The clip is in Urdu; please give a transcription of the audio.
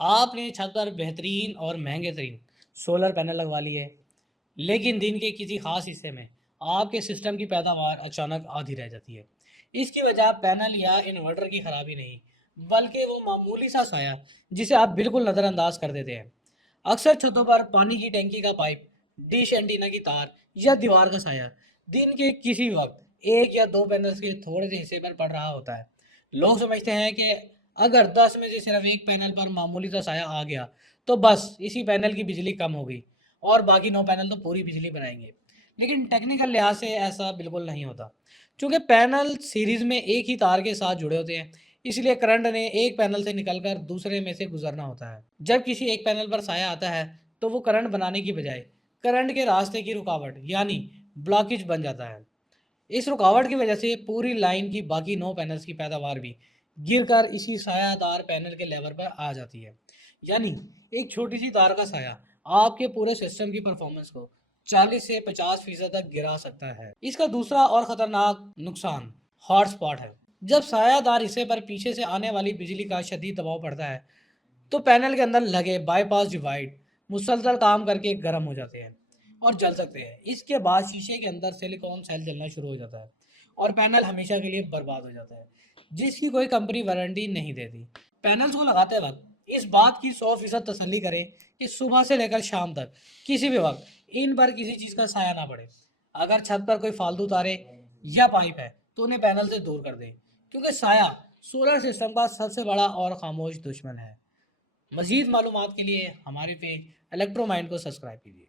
آپ نے چھت پر بہترین اور مہنگے ترین سولر پینل لگوا لیے، لیکن دن کے کسی خاص حصے میں آپ کے سسٹم کی پیداوار اچانک آدھی رہ جاتی ہے۔ اس کی وجہ پینل یا انورٹر کی خرابی نہیں، بلکہ وہ معمولی سا سایہ جسے آپ بالکل نظر انداز کر دیتے ہیں۔ اکثر چھتوں پر پانی کی ٹینکی کا پائپ، ڈش اینٹینا کی تار یا دیوار کا سایہ دن کے کسی وقت ایک یا دو پینلز کے تھوڑے سے حصے پر پڑ رہا ہوتا ہے۔ لوگ سمجھتے ہیں کہ اگر 10 میں سے صرف ایک پینل پر معمولی سا سایہ آ گیا تو بس اسی پینل کی بجلی کم ہو گئی اور باقی 9 پینل تو پوری بجلی بنائیں گے۔ لیکن ٹیکنیکل لحاظ سے ایسا بالکل نہیں ہوتا، چونکہ پینل سیریز میں ایک ہی تار کے ساتھ جڑے ہوتے ہیں، اس لیے کرنٹ نے ایک پینل سے نکل کر دوسرے میں سے گزرنا ہوتا ہے۔ جب کسی ایک پینل پر سایہ آتا ہے تو وہ کرنٹ بنانے کی بجائے کرنٹ کے راستے کی رکاوٹ یعنی بلاکیج بن جاتا ہے۔ اس رکاوٹ کی وجہ سے پوری لائن کی باقی 9 پینلز کی پیداوار بھی گر کر اسی سایہ دار پینل کے لیول پر آ جاتی ہے۔ یعنی ایک چھوٹی سی تار کا سایہ آپ کے پورے سسٹم کی پرفارمنس کو 40 سے 50% تک گرا سکتا ہے۔ اس کا دوسرا اور خطرناک نقصان ہاٹ سپاٹ ہے۔ جب سایہ دار حصے پر پیچھے سے آنے والی بجلی کا شدید دباؤ پڑتا ہے تو پینل کے اندر لگے بائی پاس ڈیوائڈ مسلسل کام کر کے گرم ہو جاتے ہیں اور جل سکتے ہیں۔ اس کے بعد شیشے کے اندر سلیکون سیل جلنا شروع ہو جاتا ہے اور پینل ہمیشہ کے لیے برباد ہو جاتا ہے، جس کی کوئی کمپنی وارنٹی نہیں دیتی۔ پینلز کو لگاتے وقت اس بات کی 100% تسلی کریں کہ صبح سے لے کر شام تک کسی بھی وقت ان پر کسی چیز کا سایہ نہ پڑے۔ اگر چھت پر کوئی فالتو تارے یا پائپ ہے تو انہیں پینل سے دور کر دیں، کیونکہ سایہ سولر سسٹم کا سب سے بڑا اور خاموش دشمن ہے۔ مزید معلومات کے لیے ہمارے پیج الیکٹرو مائنڈ کو سبسکرائب کیجیے۔